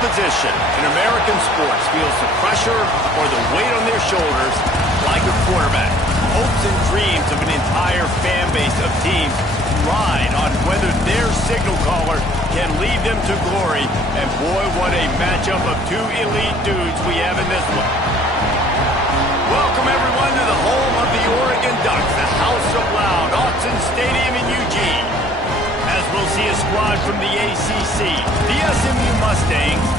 position in American sports feels the pressure or the weight on their shoulders like a quarterback. Hopes and dreams of an entire fan base of teams ride on whether their signal caller can lead them to glory. And boy, what a matchup of two elite dudes we have in this one. Welcome everyone to the home of the Oregon Ducks, the House of Loud, Autzen Stadium in Eugene. As we'll see a squad from the ACC, the SMU Mustangs,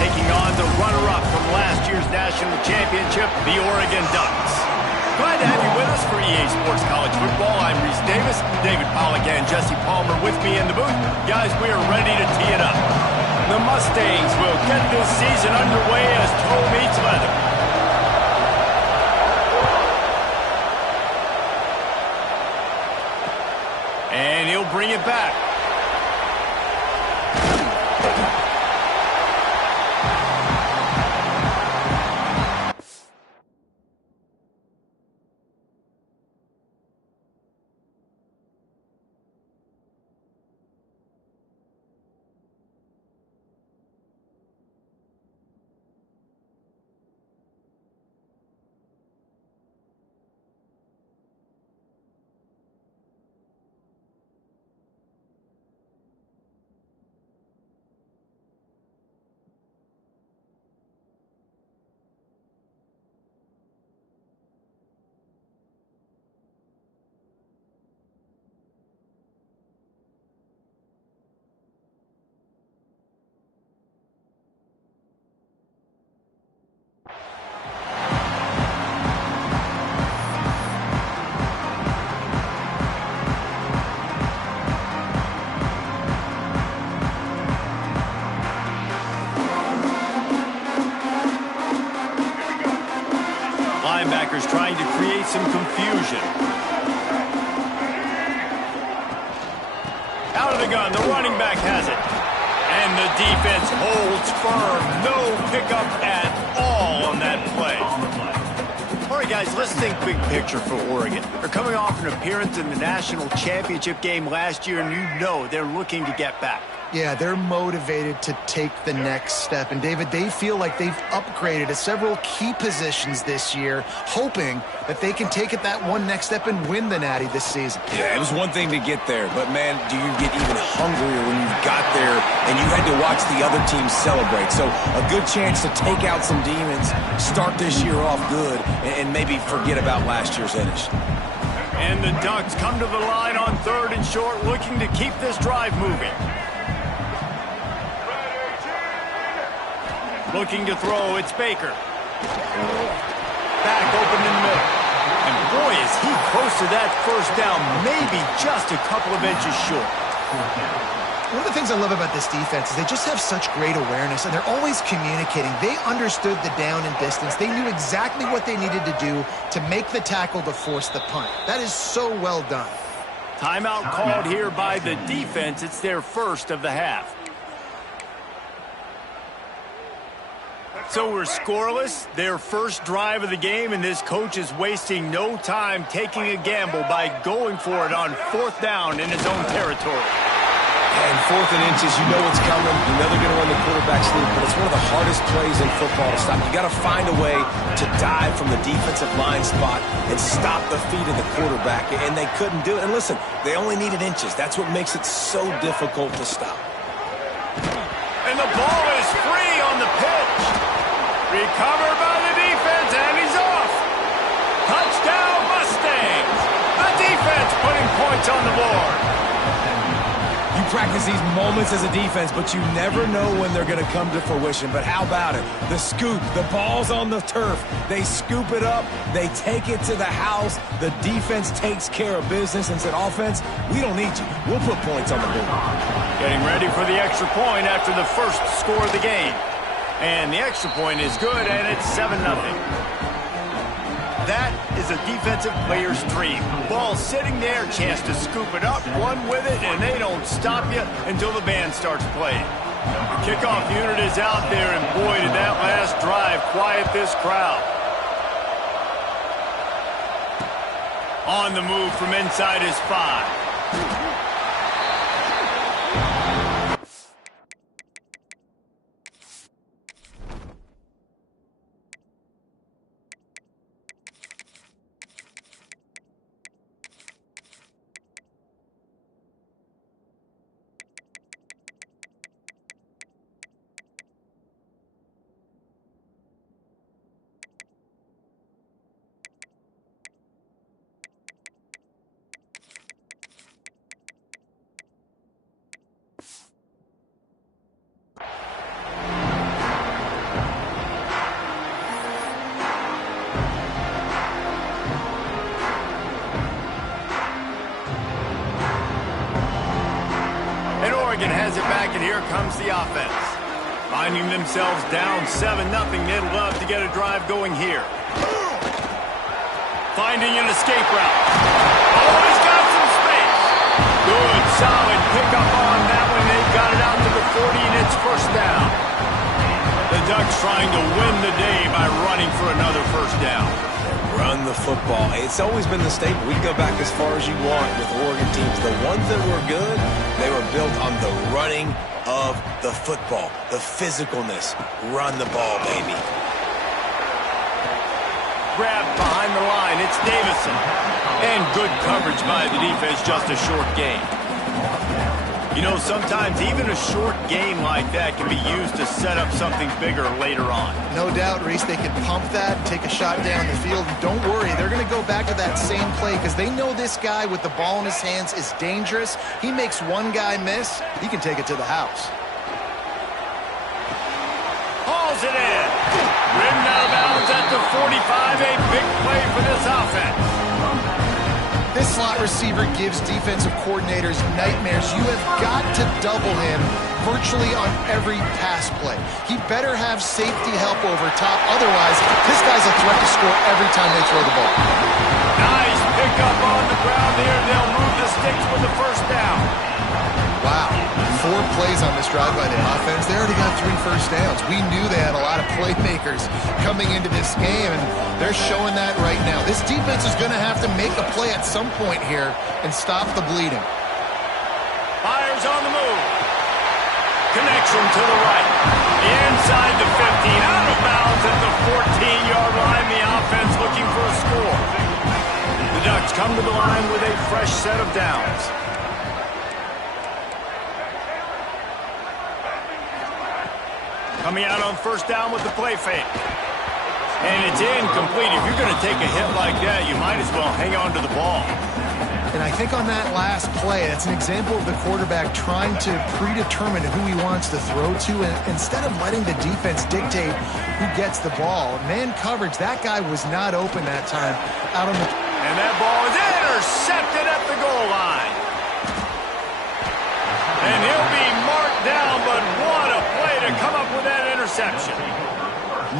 taking on the runner-up from last year's national championship, the Oregon Ducks. Glad to have you with us for EA Sports College Football. I'm Reese Davis, David Pollack and Jesse Palmer with me in the booth. Guys, we are ready to tee it up. The Mustangs will get this season underway as toe meets leather. And he'll bring it back. Linebackers trying to create some confusion. Out of the gun, the running back has it. And the defense holds firm. No pickup at all on that play. All right, guys, let's think big picture for Oregon. They're coming off an appearance in the national championship game last year, and you know they're looking to get back. Yeah, they're motivated to take the next step. And, David, they feel like they've upgraded at several key positions this year, hoping that they can take it that one next step and win the Natty this season. Yeah, it was one thing to get there, but, man, do you get even hungrier when you got there and you had to watch the other team celebrate. So a good chance to take out some demons, start this year off good, and maybe forget about last year's finish. And the Ducks come to the line on 3rd and short, looking to keep this drive moving. Looking to throw, it's Baker. Back open in the middle. And boy, is he close to that first down, maybe just a couple of inches short. One of the things I love about this defense is they just have such great awareness, and they're always communicating. They understood the down and distance. They knew exactly what they needed to do to make the tackle to force the punt. That is so well done. Timeout called here by the defense. It's their first of the half. So we're scoreless, their first drive of the game, and this coach is wasting no time taking a gamble by going for it on 4th down in his own territory. And 4th and inches, you know it's coming. You know they're going to run the quarterback sneak, but it's one of the hardest plays in football to stop. You got to find a way to dive from the defensive line spot and stop the feet of the quarterback, and they couldn't do it. And listen, they only needed inches. That's what makes it so difficult to stop. And the ball is free on the pitch. Recovered by the defense, and he's off. Touchdown, Mustangs. The defense putting points on the board. You practice these moments as a defense, but you never know when they're going to come to fruition. But how about it? The scoop, the ball's on the turf. They scoop it up. They take it to the house. The defense takes care of business and said, offense, we don't need you. We'll put points on the board. Getting ready for the extra point after the first score of the game. And the extra point is good, and it's 7-0. That is a defensive player's dream. Ball sitting there, chance to scoop it up, run with it, and they don't stop you until the band starts playing. The kickoff unit is out there, and boy, did that last drive quiet this crowd. On the move from inside his 5. it back, and here comes the offense. Finding themselves down 7-0, they'd love to get a drive going here. Finding an escape route. Oh, he's got some space. Good, solid pickup on that one. They got it out to the 40, and it's first down. The Ducks trying to win the day by running for another first down. Run the football. It's always been the staple. We can go back as far as you want with Oregon teams. The ones that were good, they were built on the running of the football, the physicalness. Run the ball, baby. Grabbed behind the line, it's Davison. And good coverage by the defense, just a short gain. You know, sometimes even a short gain like that can be used to set up something bigger later on. No doubt, Reese, they can pump that, take a shot down the field. And don't worry, they're going to go back to that same play because they know this guy with the ball in his hands is dangerous. He makes one guy miss, he can take it to the house. Hauls it in. Ridden out of bounds at the 45. A big play for this offense. This slot receiver gives defensive coordinators nightmares. You have got to double him virtually on every pass play. He better have safety help over top. Otherwise, this guy's a threat to score every time they throw the ball. Nice pickup on the ground here. They'll move the sticks for the first down. Wow. 4 plays on this drive by the offense. They already got 3 first downs. We knew they had a lot of playmakers coming into this game, and they're showing that right now. This defense is going to have to make a play at some point here and stop the bleeding. Fires on the move. Connection to the right. Inside the 15. Out of bounds at the 14-yard line. The offense looking for a score. The Ducks come to the line with a fresh set of downs. Coming out on first down with the play fake. And it's incomplete. If you're going to take a hit like that, you might as well hang on to the ball. And I think on that last play, that's an example of the quarterback trying to predetermine who he wants to throw to, and instead of letting the defense dictate who gets the ball. Man coverage, that guy was not open that time out on the... And that ball is intercepted at the goal line. And he'll be marked down, but what a play to come up with that interception.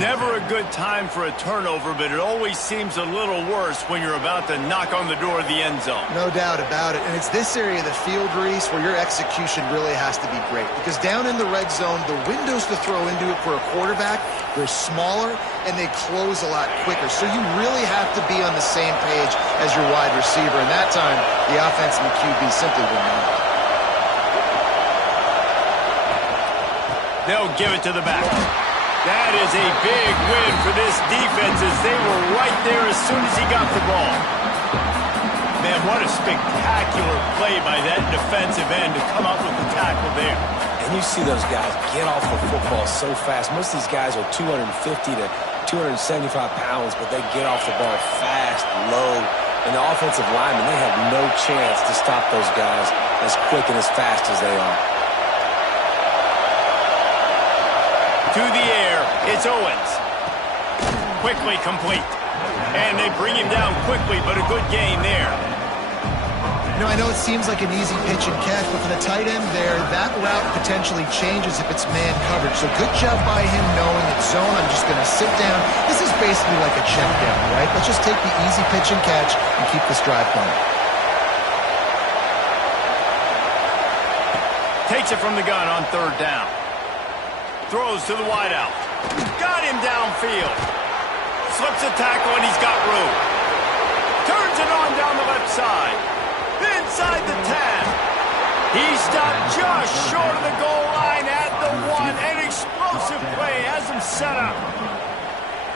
Never a good time for a turnover, but it always seems a little worse when you're about to knock on the door of the end zone. No doubt about it. And it's this area of the field, Reese, where your execution really has to be great. Because down in the red zone, the windows to throw into it for a quarterback, they're smaller and they close a lot quicker. So you really have to be on the same page as your wide receiver. And that time, the offense and the QB simply were not. They'll give it to the back. That is a big win for this defense as they were right there as soon as he got the ball. Man, what a spectacular play by that defensive end to come up with the tackle there. And you see those guys get off the football so fast. Most of these guys are 250 to 275 pounds, but they get off the ball fast, low. And the offensive linemen, they have no chance to stop those guys as quick and as fast as they are. To the air, it's Owens. Quickly complete. And they bring him down quickly, but a good gain there. You know, I know it seems like an easy pitch and catch, but for the tight end there, that route potentially changes if it's man coverage. So good job by him knowing it's zone. I'm just going to sit down. This is basically like a check down, right? Let's just take the easy pitch and catch and keep this drive going. Takes it from the gun on third down. Throws to the wideout. Got him downfield. Slips a tackle and he's got room. Turns it on down the left side. Inside the 10. He stopped just short of the goal line at the 1. An explosive play has him set up.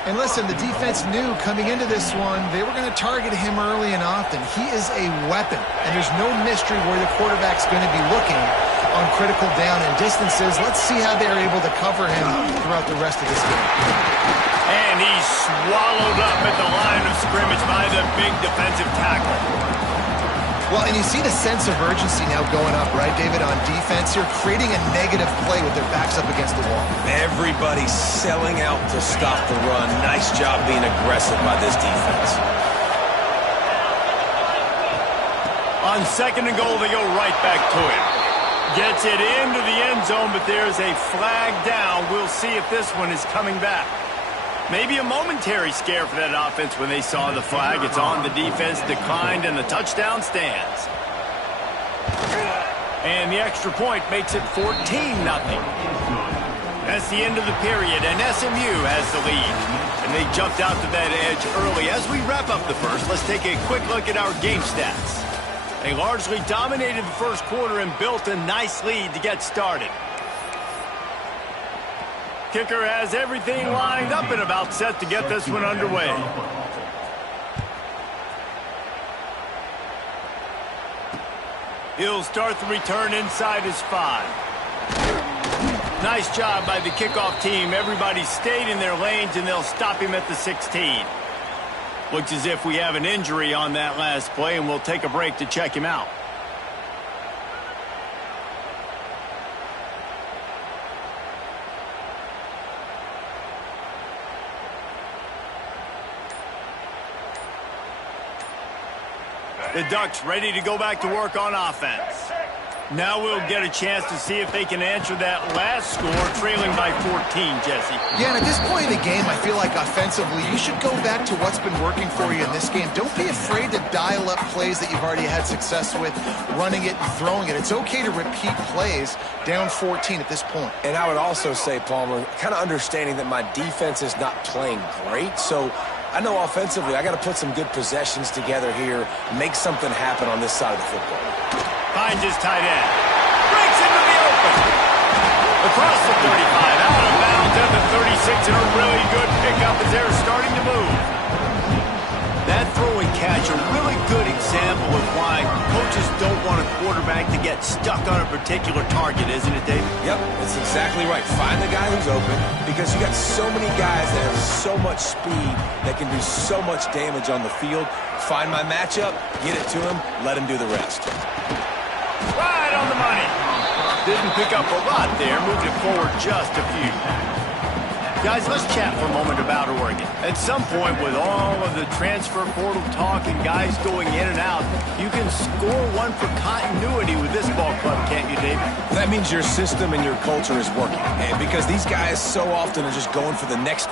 And listen, the defense knew coming into this one, they were going to target him early and often. He is a weapon, and there's no mystery where the quarterback's going to be looking on critical down and distances. Let's see how they're able to cover him throughout the rest of this game. And he's swallowed up at the line of scrimmage by the big defensive tackle. Well, and you see the sense of urgency now going up, right, David, on defense here, creating a negative play with their backs up against the wall. Everybody's selling out to stop the run. Nice job being aggressive by this defense. On second and goal, they go right back to him. Gets it into the end zone, but there's a flag down. We'll see if this one is coming back. Maybe a momentary scare for that offense when they saw the flag. It's on, the defense declined, and the touchdown stands. And the extra point makes it 14-0. That's the end of the period, and SMU has the lead. And they jumped out to that edge early. As we wrap up the first, let's take a quick look at our game stats. They largely dominated the first quarter and built a nice lead to get started. Kicker has everything lined up and about set to get this one underway. He'll start the return inside his 5. Nice job by the kickoff team. Everybody stayed in their lanes, and they'll stop him at the 16. Looks as if we have an injury on that last play, and we'll take a break to check him out. The Ducks ready to go back to work on offense. Now we'll get a chance to see if they can answer that last score, trailing by 14, Jesse. Yeah, and at this point in the game, I feel like offensively, you should go back to what's been working for you in this game. Don't be afraid to dial up plays that you've already had success with, running it and throwing it. It's okay to repeat plays down 14 at this point. And I would also say, Palmer, kind of understanding that my defense is not playing great, so I know offensively I got to put some good possessions together here, make something happen on this side of the football. Finds his tight end. Breaks into the open. Across the 35, out of bounds at the 36, and a really good pickup as they're starting to move. That throw and catch, a really good example of why coaches don't want a quarterback to get stuck on a particular target, isn't it, Dave? Yep, that's exactly right. Find the guy who's open, because you got so many guys that have so much speed that can do so much damage on the field. Find my matchup, get it to him, let him do the rest. Right on the money. Didn't pick up a lot there, moved it forward just a few. Guys, let's chat for a moment about Oregon. At some point, with all of the transfer portal talk and guys going in and out, you can score one for continuity with this ball club, can't you, Dave? That means your system and your culture is working. And because these guys so often are just going for the next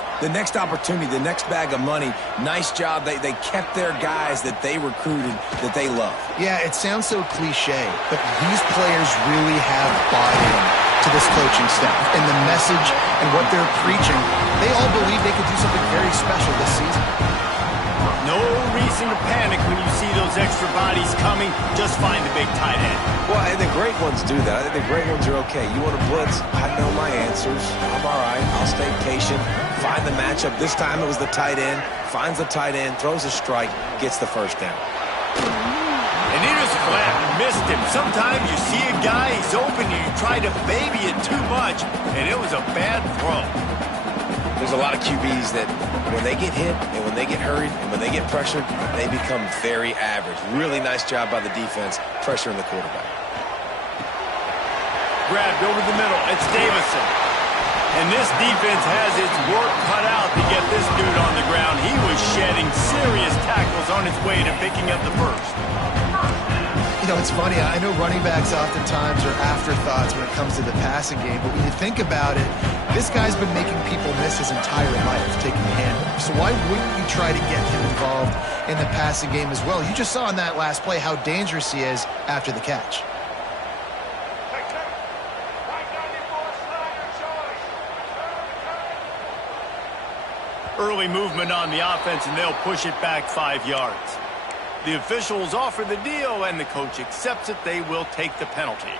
opportunity, the next bag of money. Nice job. They kept their guys that they recruited, that they love. Yeah, it sounds so cliche, but these players really have bought in to this coaching staff and the message and what they're preaching. They all believe they could do something very special this season. No reason to panic when you see those extra bodies coming. Just find the big tight end. Well, and the great ones do that. I think the great ones are okay. You want to blitz? I know my answers. I'm all right. I'll stay patient. Find the matchup. This time it was the tight end. Finds the tight end, throws a strike, gets the first down. And he just flat missed him. Sometimes you see a guy, he's open, and you try to baby it too much, and it was a bad throw. There's a lot of QBs that when they get hit and when they get hurried and when they get pressured, they become very average. Really nice job by the defense, pressuring the quarterback. Grabbed over the middle. It's Davison. And this defense has its work cut out to get this dude on the ground. He was shedding serious tackles on his way to picking up the first. You know, it's funny. I know running backs oftentimes are afterthoughts when it comes to the passing game, but when you think about it, this guy's been making people miss his entire life taking handoffs. So why wouldn't you try to get him involved in the passing game as well? You just saw in that last play how dangerous he is after the catch. Early movement on the offense, and they'll push it back 5 yards. The officials offer the deal, and the coach accepts it. They will take the penalty.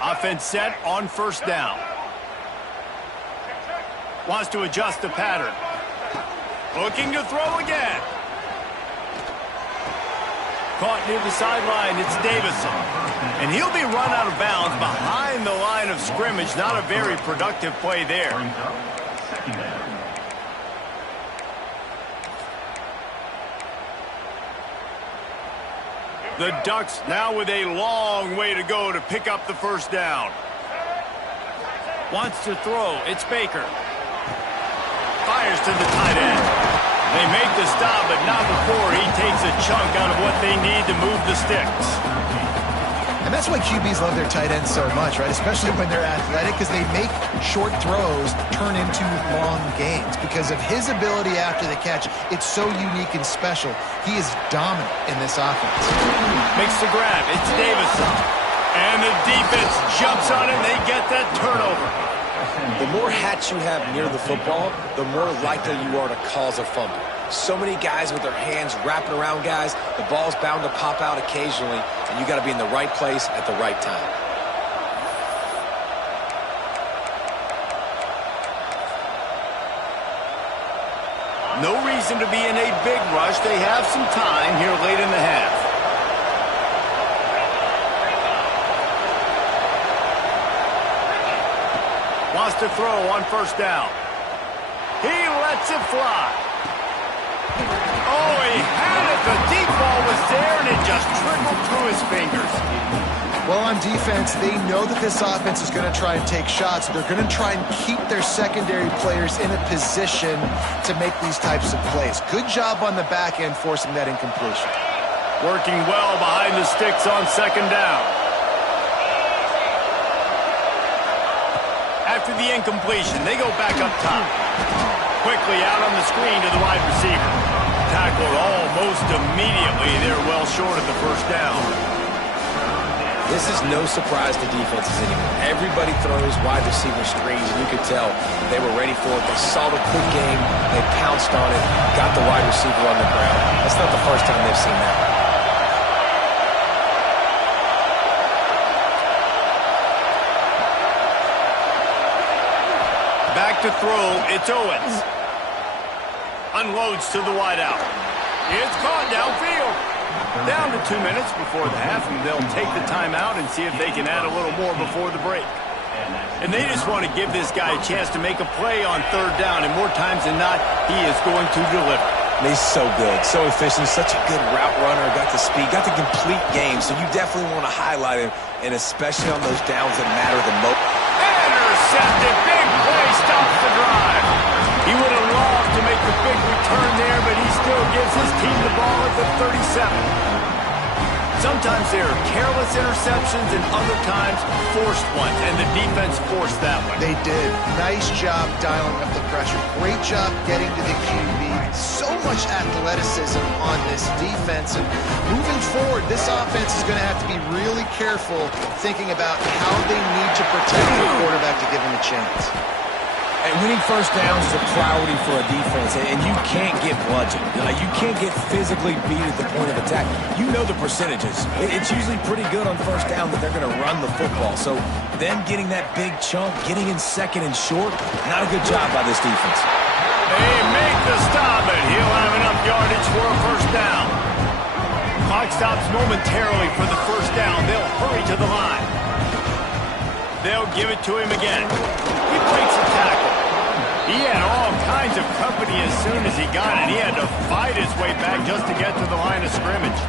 Offense set on first down. Wants to adjust the pattern. Looking to throw again. Caught near the sideline, it's Davison. And he'll be run out of bounds behind the line of scrimmage. Not a very productive play there. The Ducks now with a long way to go to pick up the first down. Wants to throw. It's Baker. Fires to the tight end. They make the stop, but not before he takes a chunk out of what they need to move the sticks. And that's why QBs love their tight ends so much, right? Especially when they're athletic, because they make short throws turn into long gains. Because of his ability after the catch, it's so unique and special. He is dominant in this offense. Makes the grab. It's Davison. And the defense jumps on it, and they get that turnover. The more hats you have near the football, the more likely you are to cause a fumble. So many guys with their hands wrapping around guys, the ball's bound to pop out occasionally, and you got to be in the right place at the right time. No reason to be in a big rush. They have some time here late in the half. Wants to throw on first down. He lets it fly. Oh, he had it. The deep ball was there, and it just trickled through his fingers. Well, on defense, they know that this offense is going to try and take shots. They're going to try and keep their secondary players in a position to make these types of plays. Good job on the back end forcing that incompletion. Working well behind the sticks on second down. After the incompletion, they go back up top. Quickly out on the screen to the wide receiver. Tackled almost immediately. They're well short of the first down. This is no surprise to defenses anymore. Everybody throws wide receiver screens, and you could tell they were ready for it. They saw the quick game. They pounced on it, got the wide receiver on the ground. That's not the first time they've seen that. Back to throw, it's Owens. Unloads to the wideout. It's caught downfield. Down to 2 minutes before the half, and they'll take the timeout and see if they can add a little more before the break. And they just want to give this guy a chance to make a play on third down, and more times than not, he is going to deliver. He's so good, so efficient, such a good route runner, got the speed, got the complete game, so you definitely want to highlight him, and especially on those downs that matter the most. Intercepted, big play, stops the drive. He would have loved to make the big return there, but he still gives his team the ball at the 37. Sometimes there are careless interceptions and other times forced ones, and the defense forced that one. They did. Nice job dialing up the pressure. Great job getting to the QB. So much athleticism on this defense. And moving forward, this offense is going to have to be really careful thinking about how they need to protect the quarterback to give him a chance. And winning first downs is a priority for a defense, and you can't get bludgeoned. You can't get physically beat at the point of attack. You know the percentages. It's usually pretty good on first down that they're going to run the football. So them getting that big chunk, getting in second and short, not a good job by this defense. They make the stop, and he'll have enough yardage for a first down. Clock stops momentarily for the first down. They'll hurry to the line. They'll give it to him again. He breaks a tackle. He had all kinds of company as soon as he got it. He had to fight his way back just to get to the line of scrimmage.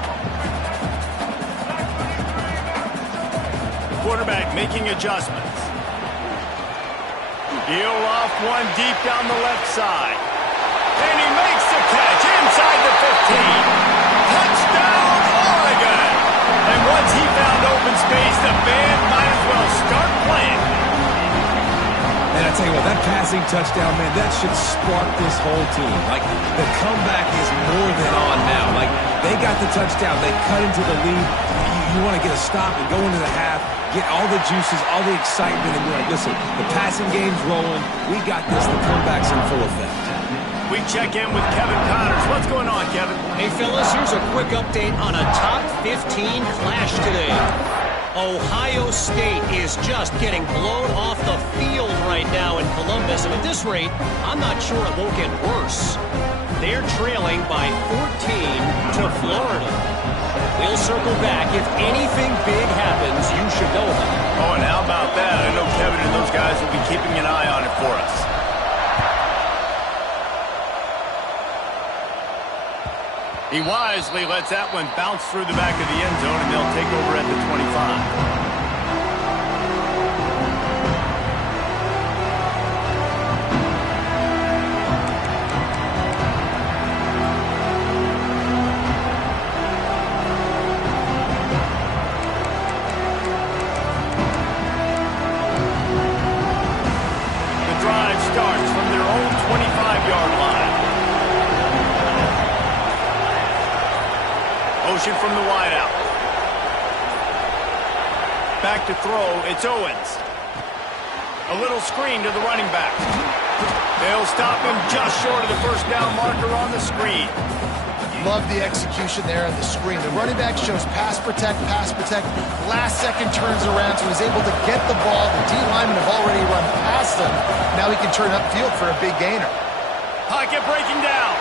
Quarterback making adjustments. He'll off one deep down the left side. And he makes the catch inside the 15. Touchdown, Oregon! And once he found open space, the band might as well start playing. And I tell you what, that passing touchdown, man, that should spark this whole team. Like, the comeback is more than on now. Like, they got the touchdown. They cut into the lead. You want to get a stop and go into the half, get all the juices, all the excitement, and be like, listen, the passing game's rolling. We got this. The comeback's in full effect. We check in with Kevin Connors. What's going on, Kevin? Hey, fellas, here's a quick update on a top 15 clash today. Ohio State is just getting blown off the field right now in Columbus, and at this rate, I'm not sure it won't get worse. They're trailing by 14 to Florida. We'll circle back. If anything big happens, you should know about it. Oh, and how about that? I know Kevin and those guys will be keeping an eye on it for us. He wisely lets that one bounce through the back of the end zone, and they'll take over at the 25. motion from the wideout. Back to throw, it's Owens. A little screen to the running back. They'll stop him just short of the first down marker on the screen. Love the execution there on the screen. The running back shows pass protect, last second turns around, so he's able to get the ball. The D linemen have already run past him. Now he can turn upfield for a big gainer. Pocket breaking down.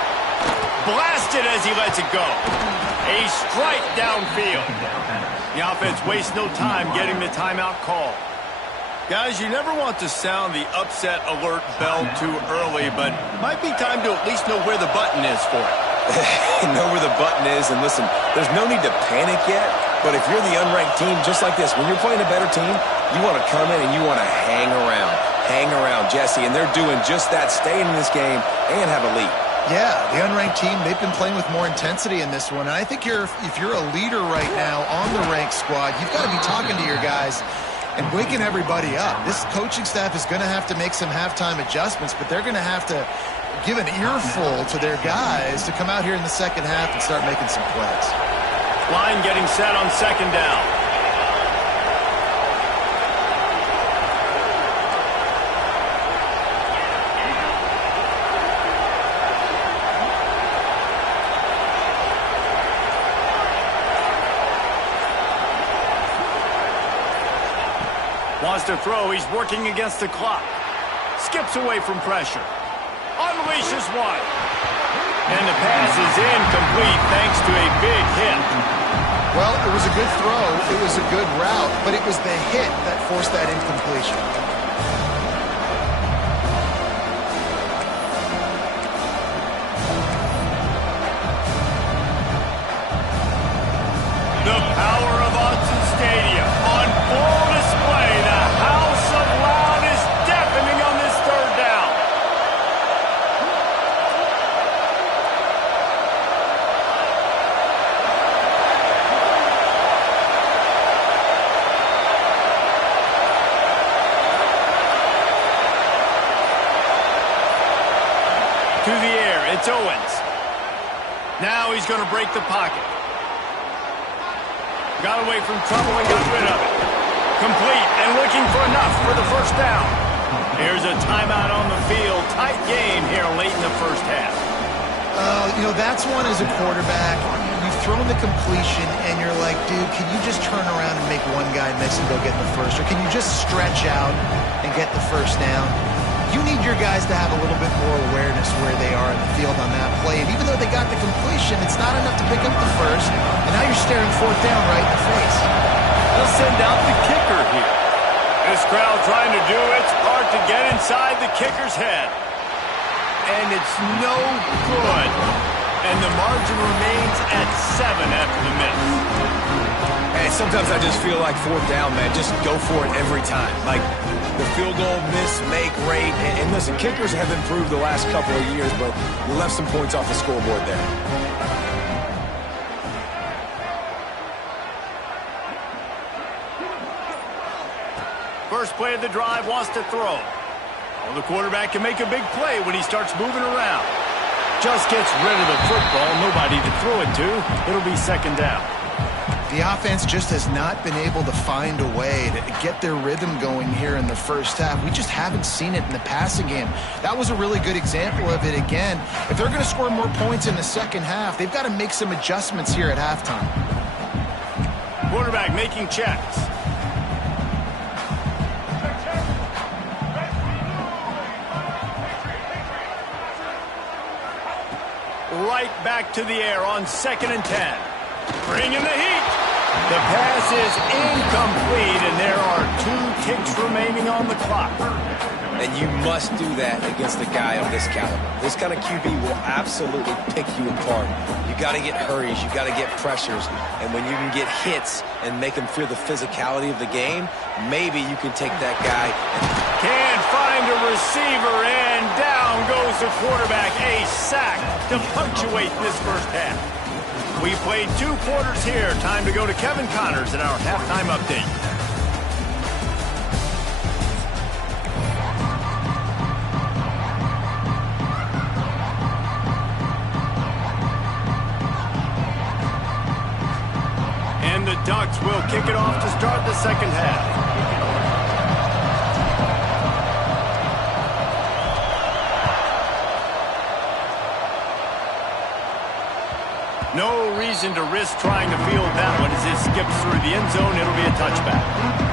Blasted as he lets it go. A strike downfield. The offense wastes no time getting the timeout call. Guys, you never want to sound the upset alert bell too early, but might be time to at least know where the button is for it. Know where the button is, and listen, there's no need to panic yet, but if you're the unranked team, just like this, when you're playing a better team, you want to come in and you want to hang around, Jesse, and they're doing just that, staying in this game and have a lead. Yeah, the unranked team, they've been playing with more intensity in this one, and I think if you're a leader right now on the ranked squad, you've got to be talking to your guys and waking everybody up. This coaching staff is going to have to make some halftime adjustments, but they're going to have to give an earful to their guys to come out here in the second half and start making some plays. Line getting set on second down. Wants to throw. He's working against the clock. Skips away from pressure. Unleashes one. And the pass is incomplete thanks to a big hit. Well, it was a good throw. It was a good route, but it was the hit that forced that incompletion. The power of Autzen Stadium on full display. The house of loud is deafening on this third down. To the air, it's Owens. Now he's going to break the pocket. Got away from trouble and got rid of it. Complete and looking for enough for the first down. Here's a timeout on the field. Tight game here late in the first half. You know, that's one as a quarterback. You've thrown the completion, and you're like, dude, can you just turn around and make one guy miss and go get the first? Or can you just stretch out and get the first down? You need your guys to have a little bit more awareness where they are in the field on that play. And even though they got the completion, it's not enough to pick up the first. And now you're staring fourth down right in the face. They'll send out the kicker here. This crowd trying to do its part to get inside the kicker's head. And it's no good. And the margin remains at 7 after the miss. Hey, sometimes I just feel like fourth down, man. Just go for it every time. Like the field goal miss-make rate. And listen, kickers have improved the last couple of years, but you left some points off the scoreboard there. First play of the drive, wants to throw. Well, the quarterback can make a big play when he starts moving around. Just gets rid of the football, nobody to throw it to. It'll be second down. The offense just has not been able to find a way to get their rhythm going here in the first half. We just haven't seen it in the passing game. That was a really good example of it again. If they're going to score more points in the second half, they've got to make some adjustments here at halftime. Quarterback making checks. Right back to the air on 2nd and 10. Bring in the heat. The pass is incomplete, and there are 2 kicks remaining on the clock. And you must do that against a guy of this caliber. This kind of QB will absolutely pick you apart. You got to get hurries. You got to get pressures. And when you can get hits and make them feel the physicality of the game, maybe you can take that guy. Can't find a receiver, and down goes the quarterback. A sack to punctuate this first half. We played 2 quarters here. Time to go to Kevin Connors in our halftime update. And the Ducks will kick it off to start the second half. No reason to risk trying to field that one as it skips through the end zone. It'll be a touchback.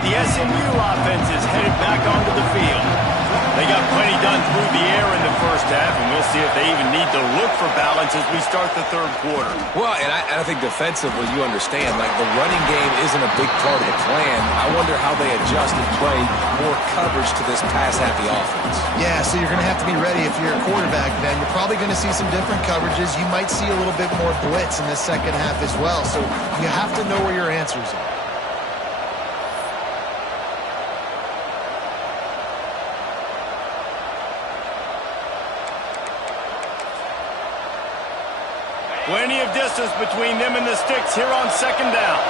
The SMU offense is headed back onto the field. They got plenty done through the air in the first half, and we'll see if they even need to look for balance as we start the third quarter. Well, and I think defensively, you understand, like the running game isn't a big part of the plan. I wonder how they adjust and play more coverage to this pass-happy offense. Yeah, so you're going to have to be ready if you're a quarterback, Ben. You're probably going to see some different coverages. You might see a little bit more blitz in the second half as well, so you have to know where your answers are. Plenty of distance between them and the sticks here on second down.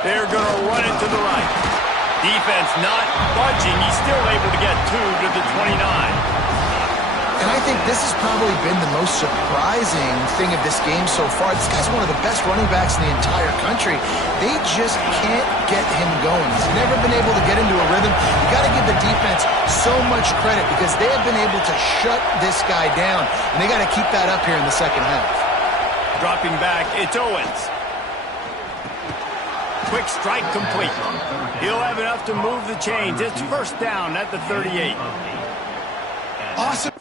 They're going to run it to the right. Defense not budging. He's still able to get 2 to the 29. And I think this has probably been the most surprising thing of this game so far. This guy's one of the best running backs in the entire country. They just can't get him going. He's never been able to get into a rhythm. You got to give the defense so much credit because they have been able to shut this guy down. And they got to keep that up here in the second half. Dropping back, it's Owens. Quick strike complete. He'll have enough to move the chains. It's first down at the 38. Awesome.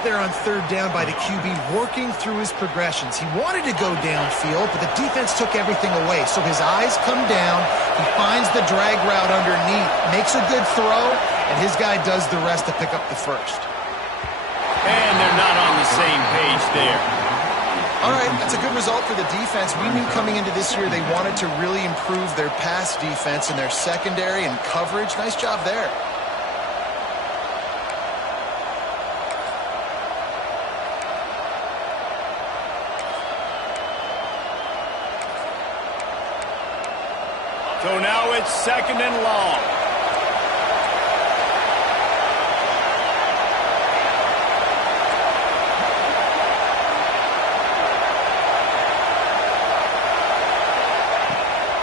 There on third down by the QB, working through his progressions. He wanted to go downfield, but the defense took everything away. So his eyes come down, he finds the drag route underneath, makes a good throw, and his guy does the rest to pick up the first. And they're not on the same page there. All right, that's a good result for the defense. We knew coming into this year they wanted to really improve their pass defense and their secondary and coverage. Nice job there. So now it's second and long.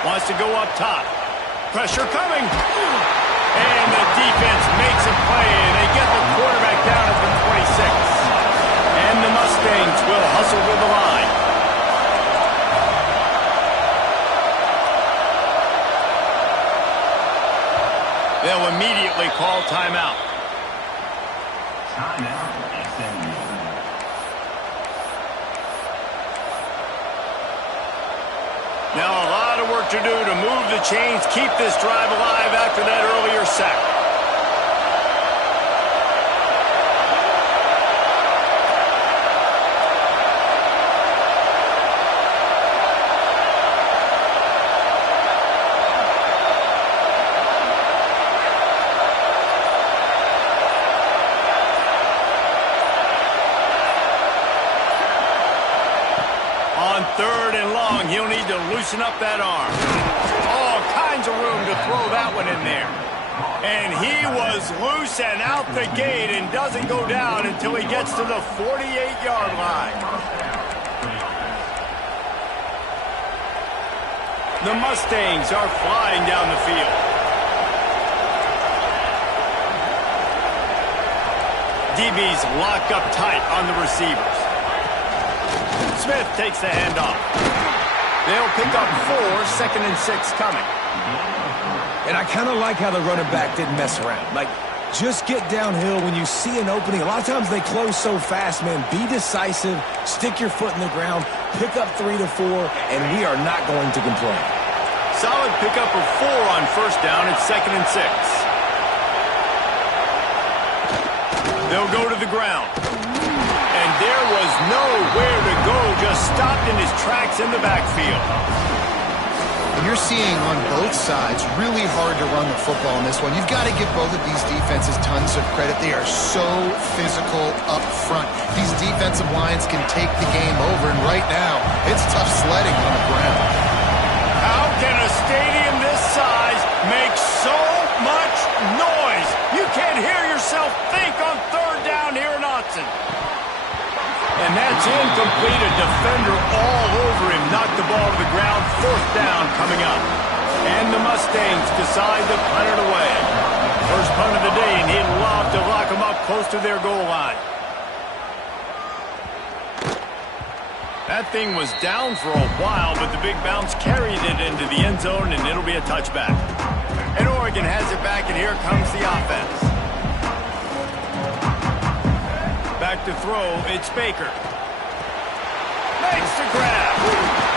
Wants to go up top. Pressure coming. And the defense makes a play, and they get the quarterback down at the 26. And the Mustangs will hustle with the line. They'll immediately call timeout. Timeout, SMU. Now a lot of work to do to move the chains, keep this drive alive after that earlier sack. Third and long, he'll need to loosen up that arm. All kinds of room to throw that one in there. And he was loose and out the gate and doesn't go down until he gets to the 48-yard line. The Mustangs are flying down the field. DBs lock up tight on the receivers. Smith takes the handoff. They'll pick up 4, second and 6 coming. And I kind of like how the running back didn't mess around. Like, Just get downhill when you see an opening. A lot of times they close so fast, man. Be decisive, stick your foot in the ground, pick up 3 to 4, and we are not going to complain. Solid pickup of 4 on first down. It's 2nd and 6. They'll go to the ground. And there was nowhere to go, just stopped in his tracks in the backfield. And you're seeing on both sides really hard to run the football in this one. You've got to give both of these defenses tons of credit. They are so physical up front. These defensive lines can take the game over, and right now, it's tough sledding on the ground. How can a stadium this size make so much noise? You can't hear yourself think on 3rd down here in Autzen. And that's incomplete. A defender all over him. Knocked the ball to the ground. 4th down coming up. And the Mustangs decide to punt it away. First punt of the day, and he'd love to lock them up close to their goal line. That thing was down for a while, but the big bounce carried it into the end zone, and it'll be a touchback. And Oregon has it back, and here comes the offense. Back to throw, it's Baker. Makes the grab.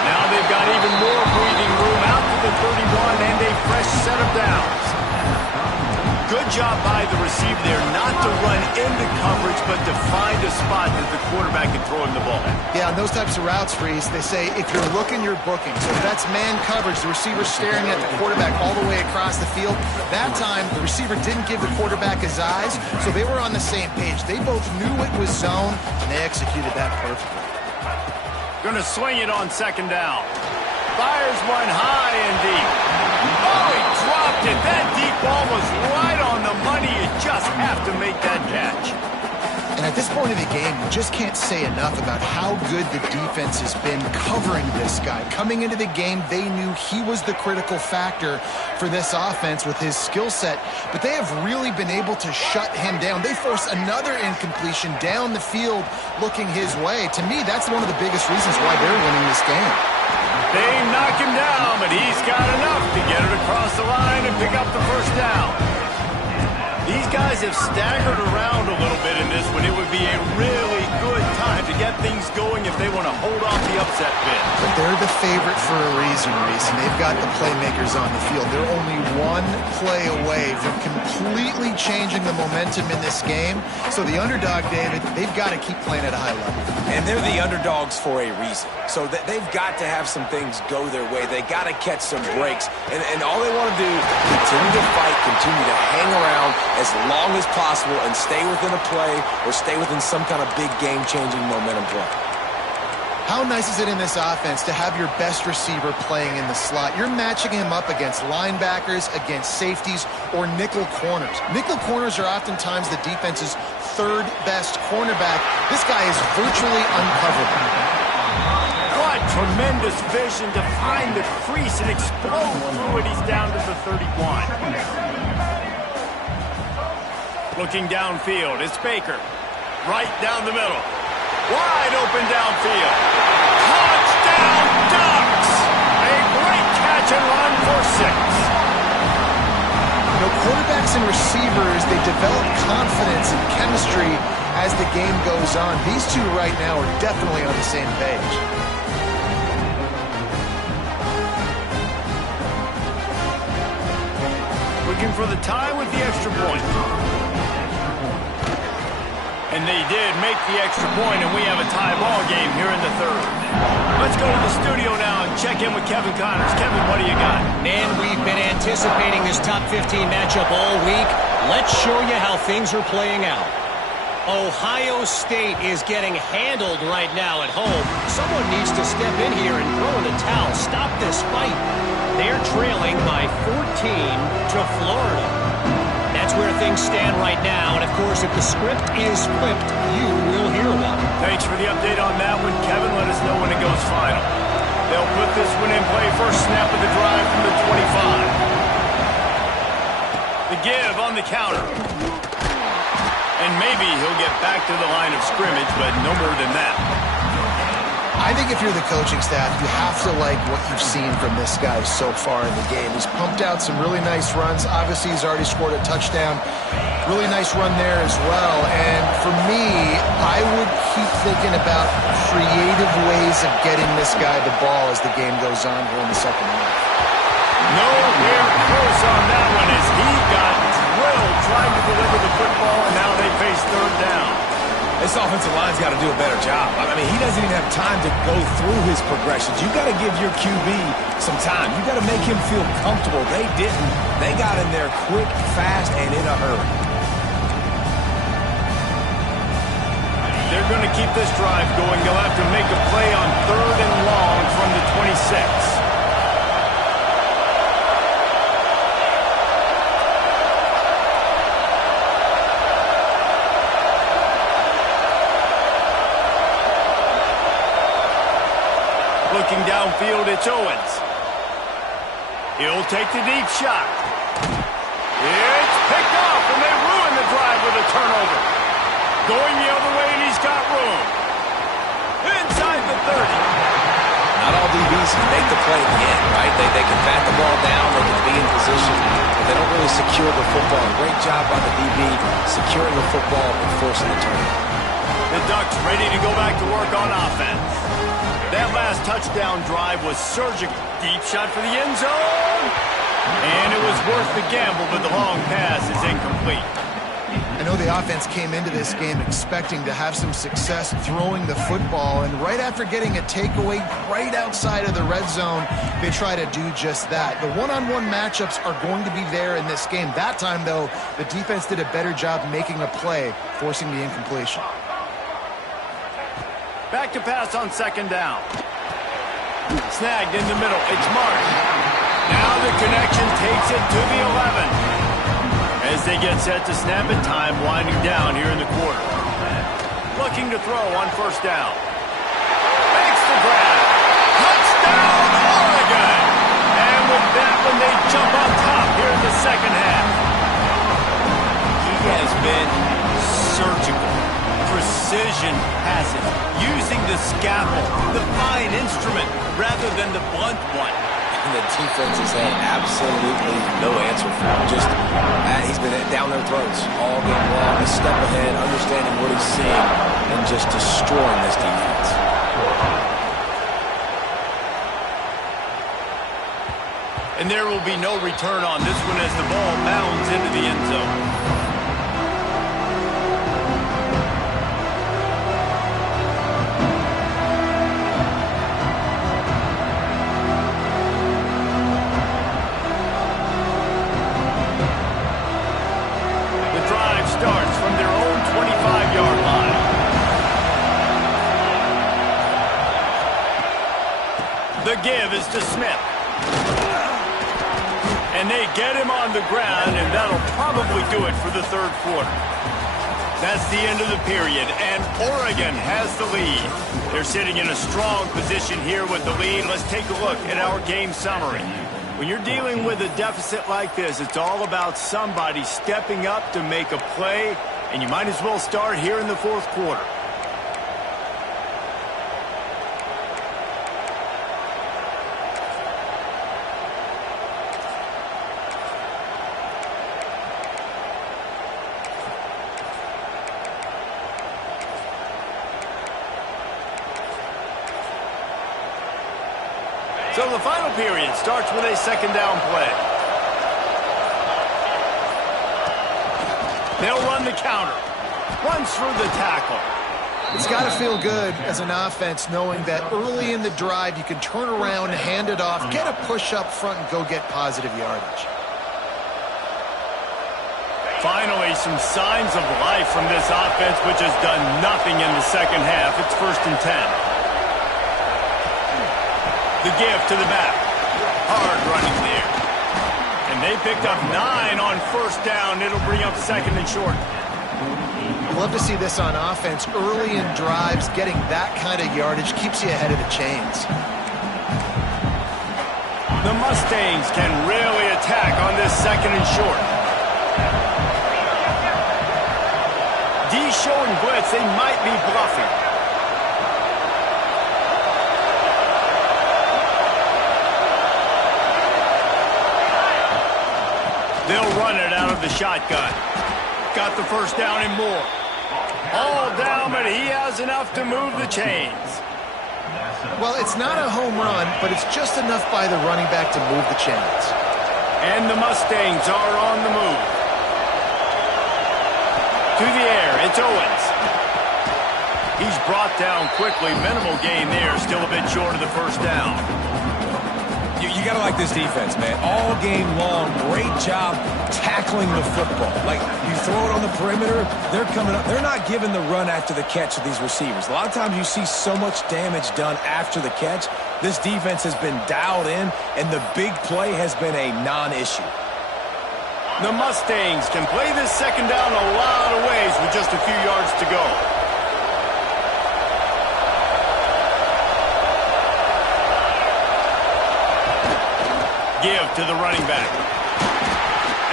Now they've got even more breathing room out to the 31 and a fresh set of downs. Good job by the receiver there not to run into coverage, but to find a spot that the quarterback can throw him the ball. Yeah, on those types of routes, Reese, they say if you're looking, you're booking. So if that's man coverage, the receiver's staring at the quarterback all the way across the field. That time, the receiver didn't give the quarterback his eyes, so they were on the same page. They both knew it was zone, and they executed that perfectly. Gonna swing it on 2nd down. Fires one high and deep. Oh, he dropped it. That deep ball was right on the money. You just have to make that catch. And at this point of the game, you just can't say enough about how good the defense has been covering this guy. Coming into the game, they knew he was the critical factor for this offense with his skill set, but they have really been able to shut him down. They force another incompletion down the field looking his way. To me, that's one of the biggest reasons why they're winning this game. They knock him down, but he's got enough to get it across the line and pick up the first down. These guys have staggered around a little bit in this one. It would be a really good time to get things going if they want to hold off the upset bid. But they're the favorite for a reason, Reese, and they've got the playmakers on the field. They're only one play away from completely changing the momentum in this game. So the underdog, David, they've got to keep playing at a high level. And they're the underdogs for a reason. So they've got to have some things go their way. They got to catch some breaks. And all they want to do, continue to fight, continue to hang around as long as possible and stay within a play or stay within some kind of big game-changing momentum play. How nice is it in this offense to have your best receiver playing in the slot? You're matching him up against linebackers, against safeties, or nickel corners. Nickel corners are oftentimes the defense's 3rd best cornerback. This guy is virtually uncoverable. What tremendous vision to find the crease and explode through it. He's down to the 31. Looking downfield, it's Baker. Right down the middle. Wide open downfield. Touchdown Ducks! A great catch and run for 6. You know, quarterbacks and receivers, they develop confidence and chemistry as the game goes on. These two right now are definitely on the same page. Looking for the tie with the extra point. And they did make the extra point, and we have a tie ball game here in the 3rd. Let's go to the studio now and check in with Kevin Connors. Kevin, what do you got? Man, we've been anticipating this top 15 matchup all week. Let's show you how things are playing out. Ohio State is getting handled right now at home. Someone needs to step in here and throw in the towel. Stop this fight. They're trailing by 14 to Florida. That's where things stand right now. And, of course, if the script is flipped, you will hear about it. Thanks for the update on that one, Kevin. Let us know when it goes final. They'll put this one in play. First snap of the drive from the 25. The give on the counter. And maybe he'll get back to the line of scrimmage, but no more than that. I think if you're the coaching staff, you have to like what you've seen from this guy so far in the game. He's pumped out some really nice runs. Obviously, he's already scored a touchdown. Really nice run there as well. And for me, I would keep thinking about creative ways of getting this guy the ball as the game goes on here in the second half. Nowhere close on that one as he got drilled trying to deliver the football, and now they face third down. This offensive line's got to do a better job. I mean, he doesn't even have time to go through his progressions. You got to give your QB some time. You got to make him feel comfortable. They didn't. They got in there quick, fast, and in a hurry. They're going to keep this drive going. They'll have to make a play on third and long from the 26. Looking downfield, it's Owens. He'll take the deep shot. It's picked off, and they ruin the drive with a turnover. Going the other way, and he's got room. Inside the 30. Not all DBs can make the play at the end, right? They can bat the ball down, they can be in position, but they don't really secure the football. Great job by the DB securing the football and forcing the turnover. The Ducks ready to go back to work on offense. That last touchdown drive was surgical. Deep shot for the end zone. And it was worth the gamble, but the long pass is incomplete. I know the offense came into this game expecting to have some success throwing the football, and right after getting a takeaway right outside of the red zone, they try to do just that. The one-on-one matchups are going to be there in this game. That time, though, the defense did a better job making a play, forcing the incompletion. Back to pass on second down. Snagged in the middle. It's Mark. Now the connection takes it to the 11. As they get set to snap it, time winding down here in the quarter. Looking to throw on first down. Makes the grab. Touchdown, Oregon! And with that one, they jump on top here in the second half. He has been surgical. Precision passes, using the scalpel, the fine instrument, rather than the blunt one. And the defense has had absolutely no answer for him. Just, he's been down their throats all game long, a step ahead, understanding what he's seeing, and just destroying this defense. And there will be no return on this one as the ball bounds into the end zone. Starts from their own 25-yard line. The give is to Smith. And they get him on the ground, and that'll probably do it for the third quarter. That's the end of the period, and Oregon has the lead. They're sitting in a strong position here with the lead. Let's take a look at our game summary. When you're dealing with a deficit like this, it's all about somebody stepping up to make a play, and you might as well start here in the fourth quarter. So the final period starts with a second down play. They'll run the counter. Runs through the tackle. It's got to feel good as an offense knowing that early in the drive you can turn around, hand it off, get a push up front, and go get positive yardage. Finally, some signs of life from this offense, which has done nothing in the second half. It's 1st and 10. The give to the back. Hard running there. And they picked up 9 on first down. It'll bring up second and short. I'd love to see this on offense. Early in drives, getting that kind of yardage keeps you ahead of the chains. The Mustangs can really attack on this second and short. D showing blitz. They might be bluffing. run it out of the shotgun. Got the first down and more. All down, but he has enough to move the chains. Well, it's not a home run, but it's just enough by the running back to move the chains. And the Mustangs are on the move. To the air, it's Owens. He's brought down quickly. Minimal gain there, still a bit short of the first down. You got to like this defense, man. All game long, great job tackling the football. Like, you throw it on the perimeter, they're coming up. They're not giving the run after the catch to these receivers. A lot of times you see so much damage done after the catch. This defense has been dialed in, and the big play has been a non-issue. The Mustangs can play this second down a lot of ways with just a few yards to go. Give to the running back.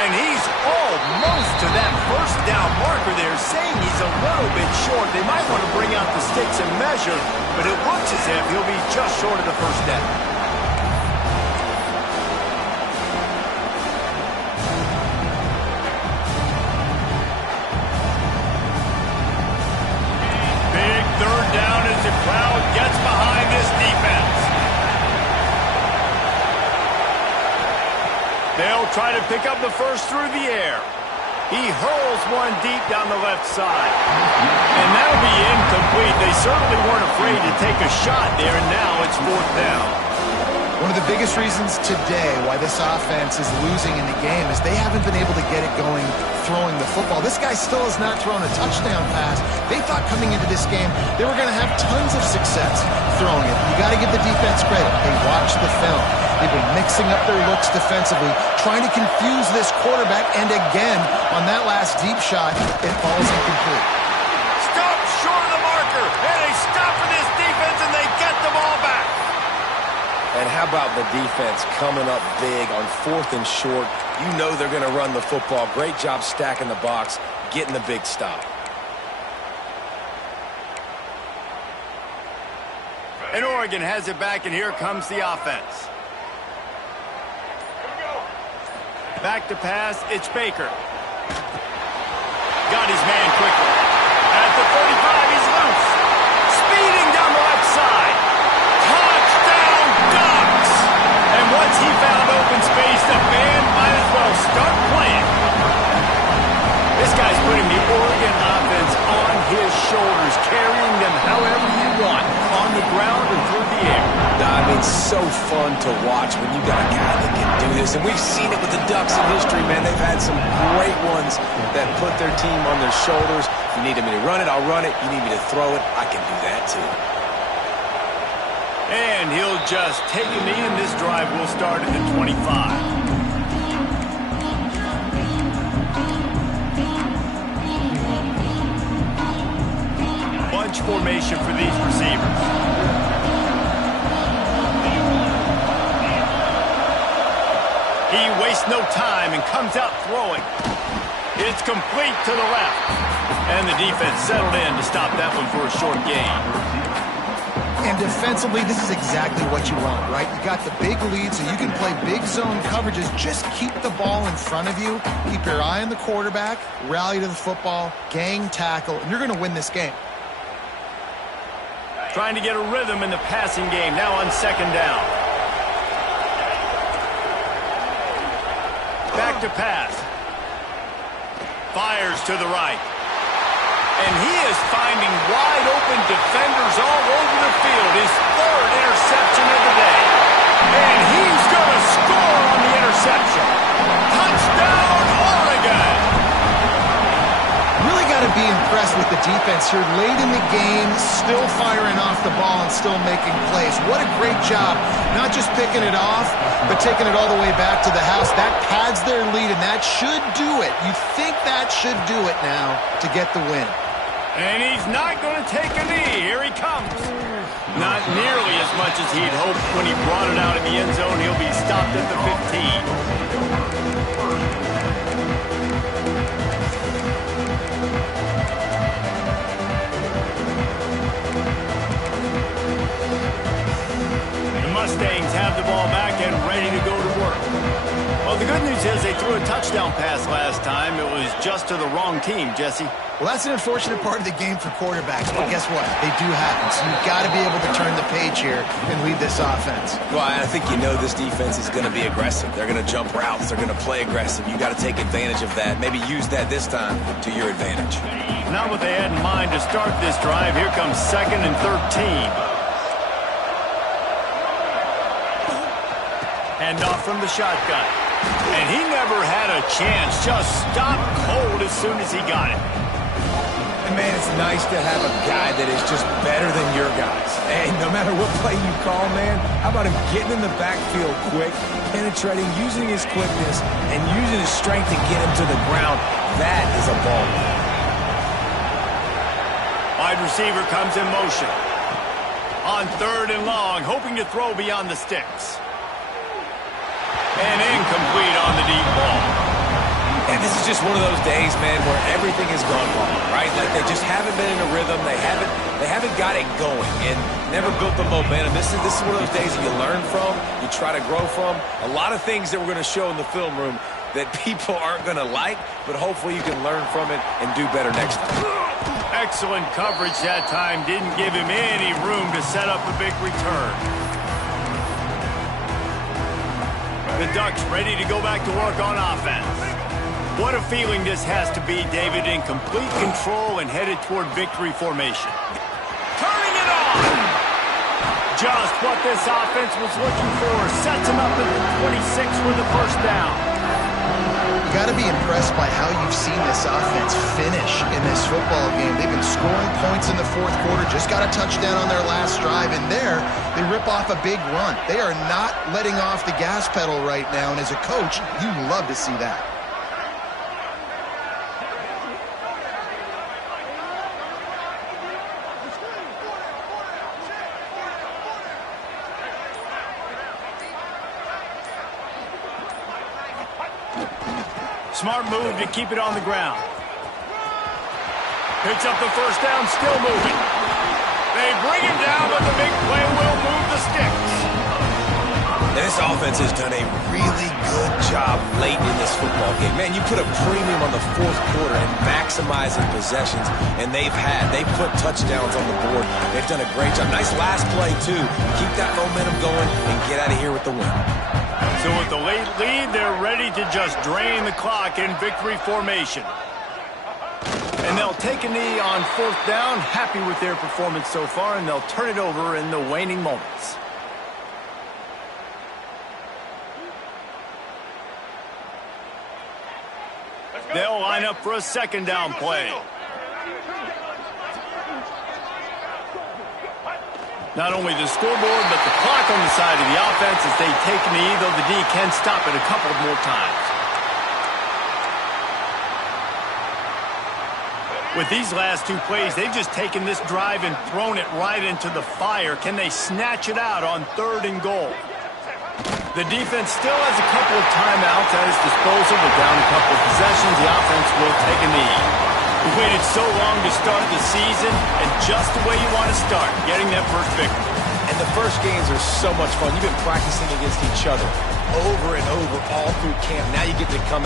And he's almost to that first down marker there, saying he's a little bit short. They might want to bring out the sticks and measure, but it looks as if he'll be just short of the first down. Big third down as the crowd gets behind this defense. They'll try to pick up the first through the air. He hurls one deep down the left side. And that'll be incomplete. They certainly weren't afraid to take a shot there, and now it's fourth down. One of the biggest reasons today why this offense is losing in the game is they haven't been able to get it going throwing the football. This guy still has not thrown a touchdown pass. They thought coming into this game they were going to have tons of success throwing it. You got to give the defense credit. They watched the film. They've been mixing up their looks defensively, trying to confuse this quarterback, and again, on that last deep shot, it falls incomplete. Stop short of the marker, and they stop for this defense, and they get the ball back. And how about the defense coming up big on fourth and short? You know they're going to run the football. Great job stacking the box, getting the big stop. And Oregon has it back, and here comes the offense. Back to pass, it's Baker. Got his man quickly. At the 35, he's loose. Speeding down the left side. Touchdown, Ducks! And once he found open space, the band might as well start playing. This guy's putting the Oregon offense on his shoulders, carrying them however you want, on the ground and through the air. I mean, so fun to watch when you got a guy that can do this. And we've seen it with the Ducks in history, man. They've had some great ones that put their team on their shoulders. You need me to run it, I'll run it. You need me to throw it, I can do that too. And he'll just take a knee, and this drive will start at the 25. Bunch formation for these receivers. He wastes no time and comes out throwing. It's complete to the left. And the defense settled in to stop that one for a short gain. And defensively, this is exactly what you want, right? You got the big lead, so you can play big zone coverages. Just keep the ball in front of you. Keep your eye on the quarterback. Rally to the football. Gang tackle. And you're going to win this game. Trying to get a rhythm in the passing game. Now on second down. Back to pass. Fires to the right. And he is finding wide open defenders all over the field. His third interception of the day. And he's going to score on the interception. Touchdown, Oregon! Really got to be impressed with the defense here. Late in the game, still firing off the ball and still making plays. What a great job. Not just picking it off, but taking it all the way back to the house. That pads their lead, and that should do it. You think that should do it now to get the win. And he's not going to take a knee. Here he comes. Not nearly as much as he'd hoped when he brought it out in the end zone. He'll be stopped at the 15. The Mustangs have the ball back and ready to go to work. Well, the good news is they threw a touchdown pass last time. It was just to the wrong team, Jesse. Well, that's an unfortunate part of the game for quarterbacks, but guess what? They do happen, so you've got to be able to turn the page here and lead this offense. Well, I think you know this defense is going to be aggressive. They're going to jump routes. They're going to play aggressive. You got to take advantage of that. Maybe use that this time to your advantage. Not what they had in mind to start this drive. Here comes 2nd and 13. Hand off from the shotgun. And he never had a chance. Just stopped cold as soon as he got it. And man, it's nice to have a guy that is just better than your guys. Hey, no matter what play you call, man, how about him getting in the backfield quick, penetrating, using his quickness, and using his strength to get him to the ground? That is a ball. Wide receiver comes in motion. On 3rd and long, hoping to throw beyond the sticks. And incomplete on the deep ball. And this is just one of those days, man, where everything has gone wrong, right? Like they just haven't been in a rhythm. They haven't got it going and never built the momentum. This is one of those days that you learn from, you try to grow from. A lot of things that we're going to show in the film room that people aren't going to like, but hopefully you can learn from it and do better next time. Excellent coverage that time. Didn't give him any room to set up a big return. The Ducks ready to go back to work on offense. What a feeling this has to be, David, in complete control and headed toward victory formation. Turning it on! Just what this offense was looking for. Sets him up at the 26 for the first down. You got to be impressed by how you've seen this offense finish in this football game. They've been scoring points in the 4th quarter, just got a touchdown on their last drive, and there they rip off a big run. They are not letting off the gas pedal right now, and as a coach, you love to see that. Smart move to keep it on the ground. Picks up the first down, still moving. They bring him down, but the big play will move the sticks. This offense has done a really good job late in this football game. Man, you put a premium on the 4th quarter and maximizing possessions, and they've put touchdowns on the board. They've done a great job. Nice last play, too. Keep that momentum going and get out of here with the win. So with the late lead, they're ready to just drain the clock in victory formation. And they'll take a knee on 4th down, happy with their performance so far, and they'll turn it over in the waning moments. They'll line up for a 2nd down play. Not only the scoreboard, but the clock on the side of the offense as they take a knee, though the D can stop it a couple more times. With these last 2 plays, they've just taken this drive and thrown it right into the fire. Can they snatch it out on 3rd and goal? The defense still has a couple of timeouts at its disposal, but down a couple of possessions, the offense will take a knee. We waited so long to start the season, and just the way you want to start, getting that first victory. And the first games are so much fun. You've been practicing against each other over and over all through camp. Now you get to come out